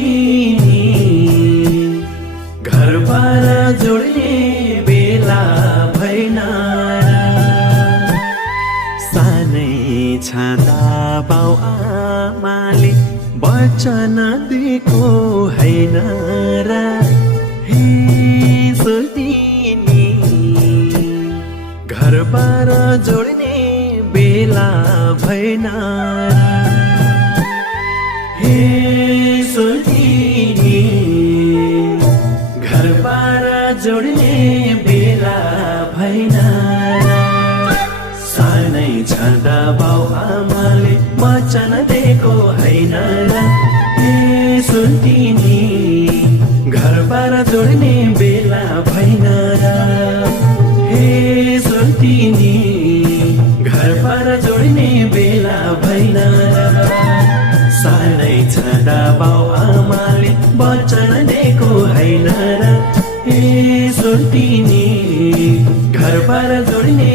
सुल्टिनी घरबार जोड्ने बेला भएन र। सानै छँदा बाउ आमाले वचन दिएको होइन र। हे सुल्टिनी घरबार जोड्ने बेला भएन र। हे सुल्टिनी घरबार जोड्ने बेला भएन र। सानै छँदा बाउ आमाले वचन दिएको होइन र। हे सुल्टिनी घरबार जोड्ने बेला भएन र। हे सुल्टिनी घरबार जोड्ने बेला भएन र। सानै छँदा बाउ आमाले वचन दिएको होइन र। हे सुल्टिनी घरबार जोड्ने